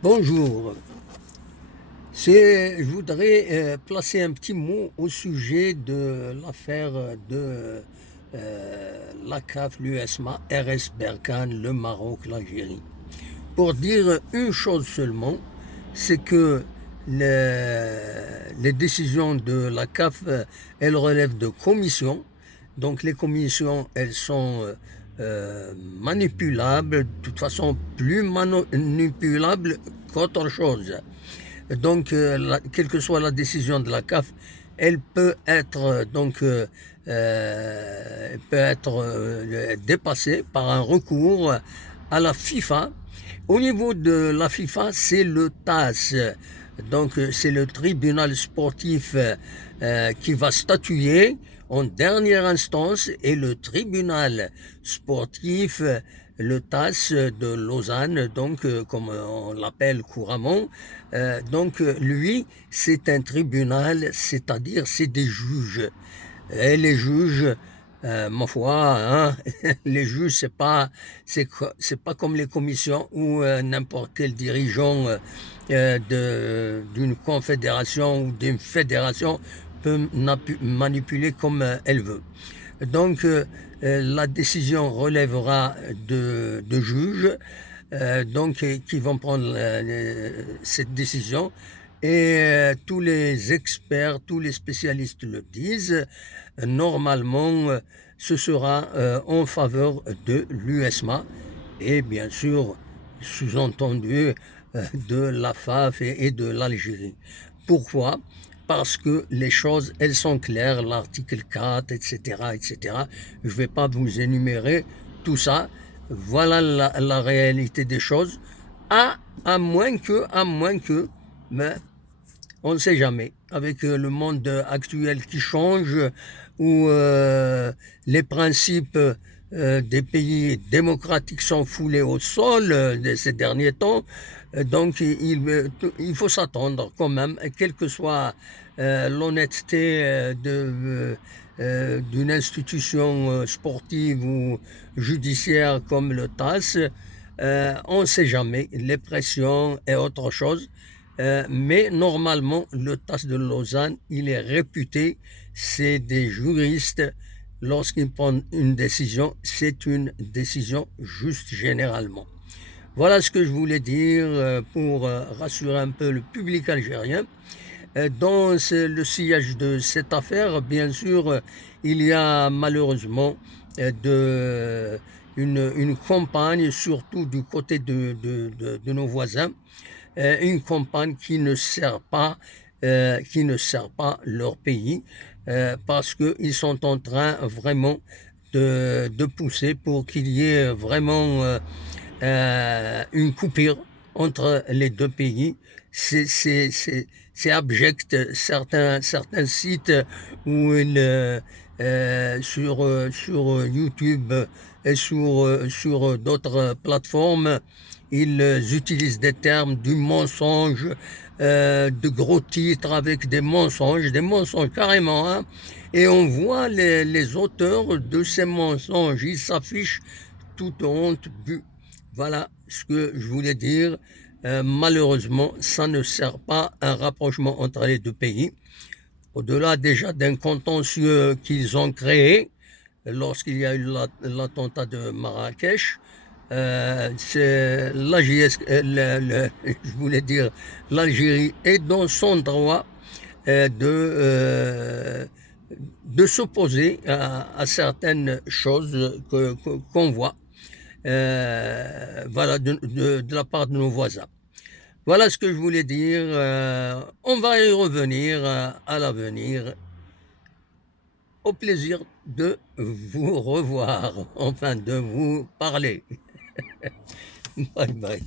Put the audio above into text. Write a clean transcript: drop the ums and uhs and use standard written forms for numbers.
Bonjour. Je voudrais placer un petit mot au sujet de l'affaire de la CAF, l'USMA, RS Berkane, le Maroc, l'Algérie. Pour dire une chose seulement, c'est que les décisions de la CAF, elles relèvent de commissions. Donc les commissions, elles sont manipulables, de toute façon plus manipulables qu'autre chose. Donc, quelle que soit la décision de la CAF, elle peut être dépassée par un recours à la FIFA. Au niveau de la FIFA, c'est le TAS, donc c'est le tribunal sportif qui va statuer en dernière instance, et le tribunal sportif, le TAS de Lausanne, donc comme on l'appelle couramment, lui, c'est un tribunal, c'est-à-dire c'est des juges. Et les juges, ma foi, hein, les juges, c'est pas comme les commissions où n'importe quel dirigeant d'une confédération ou d'une fédération peut manipuler comme elle veut. Donc, la décision relèvera de juges, qui vont prendre cette décision. Et tous les experts, tous les spécialistes le disent, normalement, ce sera en faveur de l'USMA et bien sûr, sous-entendu, de la FAF et de l'Algérie. Pourquoi? Parce que les choses, elles sont claires, l'article 4, etc., etc. Je ne vais pas vous énumérer tout ça. Voilà la réalité des choses. À moins que, mais on ne sait jamais. Avec le monde actuel qui change, où les principes des pays démocratiques sont foulés au sol de ces derniers temps, il faut s'attendre quand même, quelle que soit l'honnêteté d'une institution sportive ou judiciaire comme le TAS. On ne sait jamais, les pressions et autre chose. Mais normalement, le TAS de Lausanne, il est réputé, c'est des juristes. Lorsqu'ils prennent une décision, c'est une décision juste généralement. Voilà ce que je voulais dire pour rassurer un peu le public algérien. Dans le sillage de cette affaire, bien sûr, il y a malheureusement une campagne, surtout du côté de nos voisins, une campagne qui ne sert pas leur pays, parce qu'ils sont en train vraiment de pousser pour qu'il y ait vraiment une coupure entre les deux pays. C'est abject. Certains sites où sur YouTube et sur d'autres plateformes, ils utilisent des termes du mensonge, de gros titres avec des mensonges carrément, hein. Et on voit les auteurs de ces mensonges, ils s'affichent toute honte bu. Voilà ce que je voulais dire. Malheureusement, ça ne sert pas un rapprochement entre les deux pays. Au-delà déjà d'un contentieux qu'ils ont créé lorsqu'il y a eu l'attentat de Marrakech, c'est je voulais dire, l'Algérie est dans son droit euh, de, euh, de s'opposer à certaines choses qu'on voit, voilà, de la part de nos voisins. Voilà ce que je voulais dire. On va y revenir à l'avenir. Au plaisir de vous revoir, enfin de vous parler. Bye bye.